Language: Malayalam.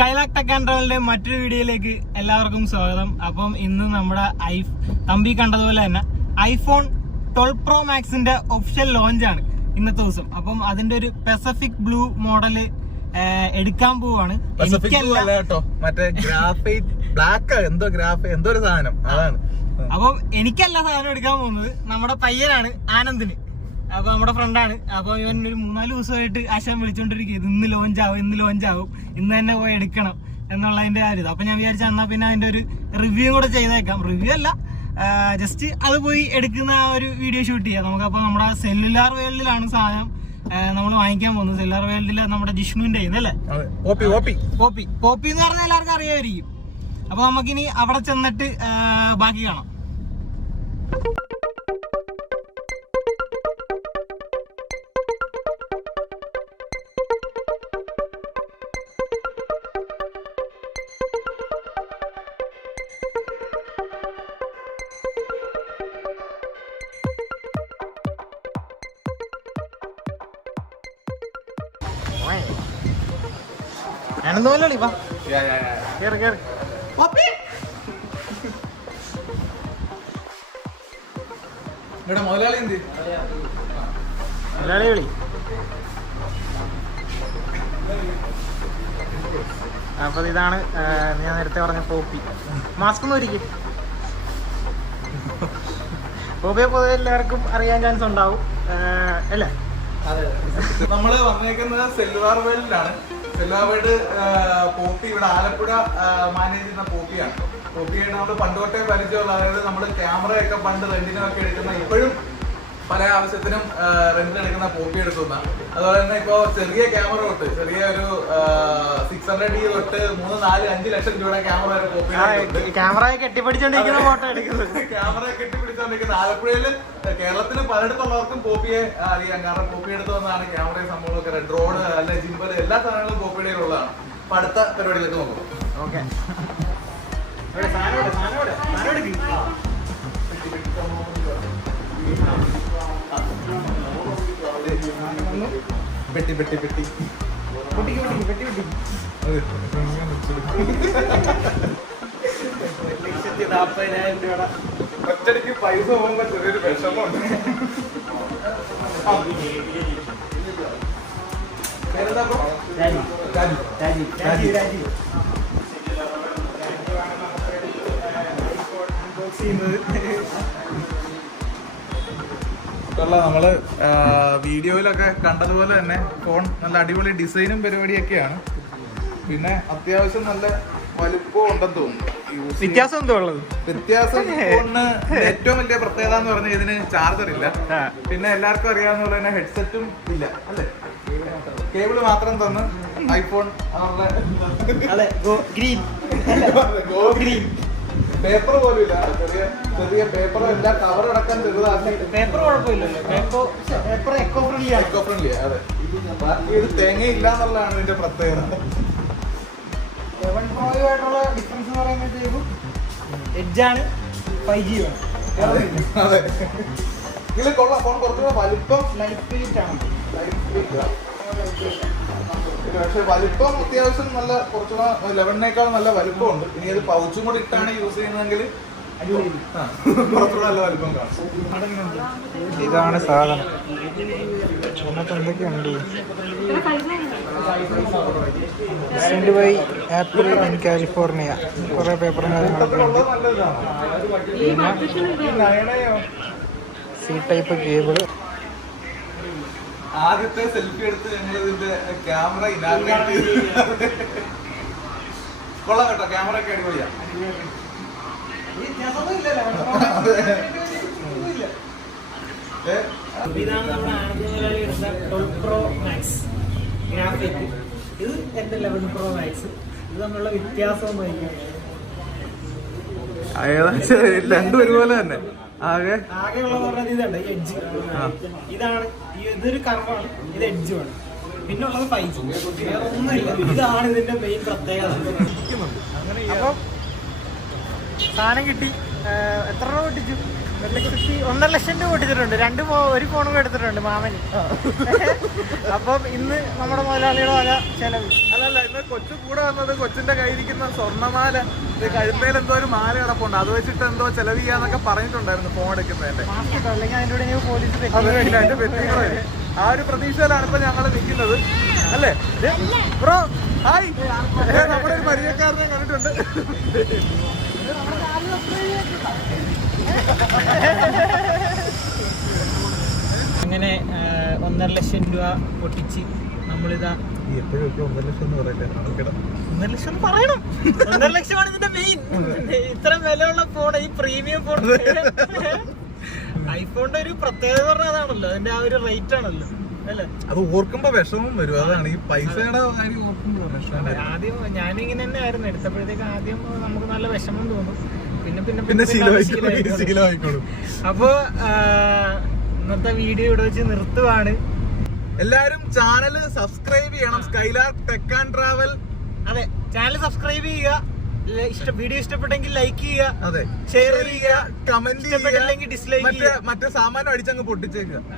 സ്കൈലാർക്ക് ടെക് ആൻഡ് ട്രാവലിന്റെ മറ്റൊരു വീഡിയോയിലേക്ക് എല്ലാവർക്കും സ്വാഗതം. അപ്പം ഇന്ന് നമ്മുടെ തമ്പി കണ്ടതുപോലെ തന്നെ ഐഫോൺ 12 Pro Maxന്റെ ഒഫീഷ്യൽ ലോഞ്ചാണ് ഇന്നത്തെ ദിവസം. അപ്പം അതിന്റെ ഒരു പെസഫിക് ബ്ലൂ മോഡല് എടുക്കാൻ പോവാണ്. അപ്പം എനിക്കല്ല സാധനം എടുക്കാൻ പോകുന്നത്, നമ്മുടെ പയ്യനാണ്, ആനന്ദിന്. അപ്പൊ നമ്മുടെ ഫ്രണ്ടാണ്. അപ്പൊ ഇവൻ ഒരു 3-4 ദിവസമായിട്ട് ആശാൻ വിളിച്ചോണ്ടിരിക്കും, ഇന്ന് ലോഞ്ചാവും ഇന്ന് തന്നെ പോയി എടുക്കണം എന്നുള്ളതിന്റെ കാര്യം. അപ്പൊ ഞാൻ വിചാരിച്ച എന്നാ പിന്നെ അതിന്റെ ഒരു റിവ്യൂ കൂടെ ചെയ്തേക്കാം. റിവ്യൂ അല്ല, ജസ്റ്റ് അത് പോയി എടുക്കുന്ന ആ ഒരു വീഡിയോ ഷൂട്ട് ചെയ്യാം നമുക്ക്. അപ്പൊ നമ്മുടെ സെല്ലുലാർ വേൾഡിലാണ് സാധനം നമ്മൾ വാങ്ങിക്കാൻ പോകുന്നത്. സെല്ലുലാർ വേൾഡില് നമ്മുടെ ജിഷ്ണുവിന്റെ അല്ലേ, പോപ്പി എന്ന് പറഞ്ഞാൽ എല്ലാവർക്കും അറിയാമായിരിക്കും. അപ്പൊ നമുക്കിനി അവിടെ ചെന്നിട്ട് ബാക്കി കാണാം. ആനന്ദമല്ലേ വാ, കേറ് കേറ്. മുതലാളി വിളി. അപ്പൊ ഇതാണ് ഞാൻ നേരത്തെ പറഞ്ഞ പോപ്പി. മാസ്ക് ഒന്നും ഒരിക്കും. പോപ്പിയെ പൊതുവെ എല്ലാവർക്കും അറിയാൻ ചാൻസ് ഉണ്ടാവും അല്ലേ? നമ്മള് വന്നേക്കുന്നത് സെല്ലുലാർ വേൾഡിലാണ്. സെല്ലുലാർ വേൾഡ് പോപ്പി ഇവിടെ ആലപ്പുഴ മാനേജ് ചെയ്യുന്ന പോപ്പിയാണ്. പോപ്പിയായിട്ട് നമ്മൾ പണ്ട് തൊട്ടേ പരിചയമുള്ള, അതായത് നമ്മൾ ക്യാമറയൊക്കെ പണ്ട് റെന്റിനൊക്കെ എടുക്കുന്ന, ഇപ്പോഴും പല ആവശ്യത്തിനും റെന്റിന് എടുക്കുന്ന പോപ്പി എടുക്കുന്ന. അതുപോലെ തന്നെ ഇപ്പൊ ചെറിയ ക്യാമറ തൊട്ട് ചെറിയ ഒരു 600D തൊട്ട് 3-4-5 ലക്ഷം രൂപയുടെ ക്യാമറ വരെ പോപ്പി. ക്യാമറയെ കെട്ടിപ്പിടിച്ചോണ്ടിരിക്കുന്ന ഫോട്ടോ എടുക്കുന്നത്. ക്യാമറയെ കെട്ടിപ്പിടിച്ചോണ്ടിരിക്കുന്നത് ആലപ്പുഴയില്, കേരളത്തില് പലയിടത്തുള്ളവർക്കും പോപ്പിയെ അറിയാം. കാരണം പോപ്പി എടുത്ത് വന്നതാണ് ക്യാമറയും സംഭവങ്ങളൊക്കെ. ഡ്രോണ് അല്ലെ ജിംബൽ എല്ലാ സാധനങ്ങളും പോപ്പിയുടെ ഉള്ളതാണ്. അപ്പൊ അടുത്ത പരിപാടിയിലേക്ക് നോക്കും. ഓക്കെ, പെട്ടി പെട്ടി പെട്ടി ഒറ്റടിക്ക് പൈസ പോകുമ്പോ ചെറിയൊരു വിഷമമുണ്ട്. നമ്മള് വീഡിയോയിലൊക്കെ കണ്ടതുപോലെ തന്നെ ഫോൺ നല്ല അടിപൊളി ഡിസൈനും പരിപാടിയൊക്കെയാണ്. പിന്നെ അത്യാവശ്യം നല്ല വലുപ്പവും ഉണ്ടെന്ന് തോന്നുന്നു. വ്യത്യാസം എന്തോ ഉള്ളത്? വ്യത്യാസം ഫോണിന് ഏറ്റവും വലിയ പ്രത്യേകത എന്ന് പറഞ്ഞാൽ ഇതിന് ചാർജർ ഇല്ല. പിന്നെ എല്ലാവർക്കും അറിയാവുന്ന പോലെ തന്നെ ഹെഡ്സെറ്റും ഇല്ല അല്ലേ, കേബിള് മാത്രം തന്ന് ഐഫോൺ പേപ്പർ പോലും ഇല്ല. ചെറിയ പേപ്പർ എല്ലാം കവർ അടക്കാൻ ചെറുതാണ്. പേപ്പർ കുഴപ്പമില്ലല്ലോ, പേപ്പർ എക്കോ ഫ്രണ്ട്ലി. അതെ, ബാക്കി ഒരു തേങ്ങ ഇല്ല എന്നുള്ളതാണ് ഇതിന്റെ പ്രത്യേകത. 11 Pro ആയിട്ടുള്ള ഡിഫറൻസ് എന്ന് പറയുമ്പോഴത്തേക്കും എഡ്ജാണ് 5G വേണം. അതെ, ഇതിൽ കൊള്ളാം. ഫോൺ കുറച്ചുകൂടെ വലിപ്പം ലൈറ്റ് വെയിറ്റ് ആണ്. പക്ഷെ വലിപ്പം അത്യാവശ്യം നല്ല, കുറച്ചുകൂടെ 11-നേക്കാളും നല്ല വലിപ്പമുണ്ട്. ഇനി അത് പൗച്ചും കൂടെ ഇട്ടാണ് യൂസ് ചെയ്യുന്നതെങ്കിൽ കുറച്ചുകൂടെ നല്ല വലിപ്പം കാണും. ഇതാണ് സാധനം. എന്തൊക്കെയുണ്ട്? Send by Apple in California. കുറെ പേപ്പറും കാര്യങ്ങളൊക്കെ ഉണ്ട്. C type cable. ആദ്യത്തെ സെൽഫി എടുത്ത് ഞങ്ങൾ ഇതിന്റെ ക്യാമറ ഇനാഗ്രേറ്റ് ചെയ്തു. കൊള്ളാം കേട്ടോ, ക്യാമറ ഒക്കെ അടിപൊളിയാ. ഇതാണ് നമ്മുടെ ആനന്ദമലയാളി എടുത്ത 12 Pro Max ഗ്രാഫിക്. ഇത് എന്റെ 11 Pro Max. ഇത് തമ്മിലുള്ള വ്യത്യാസം രണ്ടും ഒരുപോലെ തന്നെ. ആകെയുള്ള പറഞ്ഞത് ഇതാണ് എഡ്ജ്. ഇതാണ്, ഇതൊരു കർവാണ്, ഇത് എഡ്ജുമാണ്. പിന്നെ ഉള്ളത് 5G, വേറെ ഒന്നുമില്ല. ഇതാണ് ഇതിന്റെ മെയിൻ പ്രത്യേകത. അപ്പം സാധനം കിട്ടി. എത്ര രൂപ കിട്ടിച്ചു? 1,00,000 രൂപ പൊട്ടിച്ചിട്ടുണ്ട്. ഒരു ഫോണും എടുത്തിട്ടുണ്ട് മാമന്. അപ്പം ഇന്ന് നമ്മുടെ മുതലാളിയുടെ വക ചെലവ്. അല്ലല്ല, ഇന്ന് കൊച്ചു കൂടെ വന്നത് കൊച്ചിന്റെ കയ്യിരിക്കുന്ന സ്വർണ്ണമാല, കഴുത്തേൽ എന്തോ ഒരു മാല കിടപ്പുണ്ട്, അത് വെച്ചിട്ട് എന്തോ ചെലവ് ചെയ്യാന്നൊക്കെ പറഞ്ഞിട്ടുണ്ടായിരുന്നു ഫോൺ എടുക്കുന്നതിന്റെ. അല്ലെങ്കിൽ അതിന്റെ കൂടെ പോലീസ് ആ ഒരു പ്രതീക്ഷയിലാണ് ഇപ്പൊ ഞങ്ങൾ നിൽക്കുന്നത് അല്ലേ ബ്രോ? ഹായ്, നമ്മുടെ ഒരു പരിചയക്കാരനെ കണ്ടിട്ടുണ്ട്. അങ്ങനെ 1,50,000 രൂപ പൊട്ടിച്ച് നമ്മളിതാ എപ്പോഴും 1,00,000 എന്ന് പറയല്ലേ? 1,00,000 പറയണം. 1,00,000 ഇതിന്റെ മെയിൻ. ഇത്ര വിലയുള്ള ഫോൺ, ഈ പ്രീമിയം ഫോൺ, ഐഫോണിന്റെ ഒരു പ്രത്യേകത പറഞ്ഞാൽ അതാണല്ലോ, അതിന്റെ ആ ഒരു റേറ്റ് ആണല്ലോ അല്ലേ? അത് ഓർക്കുമ്പോ വിഷമം വരും. അതാണ് ഈ പൈസയുടെ കാര്യം ഓർക്കുമ്പോ വിഷമം. ആദ്യം ഞാനിങ്ങനെ തന്നെ ആയിരുന്നു എടുത്തപ്പോഴത്തേക്ക്. ആദ്യം നമുക്ക് നല്ല വിഷമം തോന്നും, പിന്നെ പിന്നെ ശീലമായിക്കോളും. അപ്പൊ ഇന്നത്തെ വീഡിയോ ഇവിടെ വെച്ച് നിർത്തുവാണ്. എല്ലാരും ചാനൽ സബ്സ്ക്രൈബ് ചെയ്യണം. Skylark tech and travel. അതെ, ചാനൽ സബ്സ്ക്രൈബ് ചെയ്യുക. വീഡിയോ ഇഷ്ടപ്പെട്ടെങ്കിൽ ലൈക്ക് ചെയ്യുക, അതെ, ഷെയർ ചെയ്യുക, കമന്റ് ഇഷ്ടപ്പെട്ടില്ലെങ്കിൽ ഡിസ്ലൈക്ക് ചെയ്യുക. മറ്റേ സാമാനം അടിച്ചങ്ങ് പൊട്ടിച്ചേക്കുക.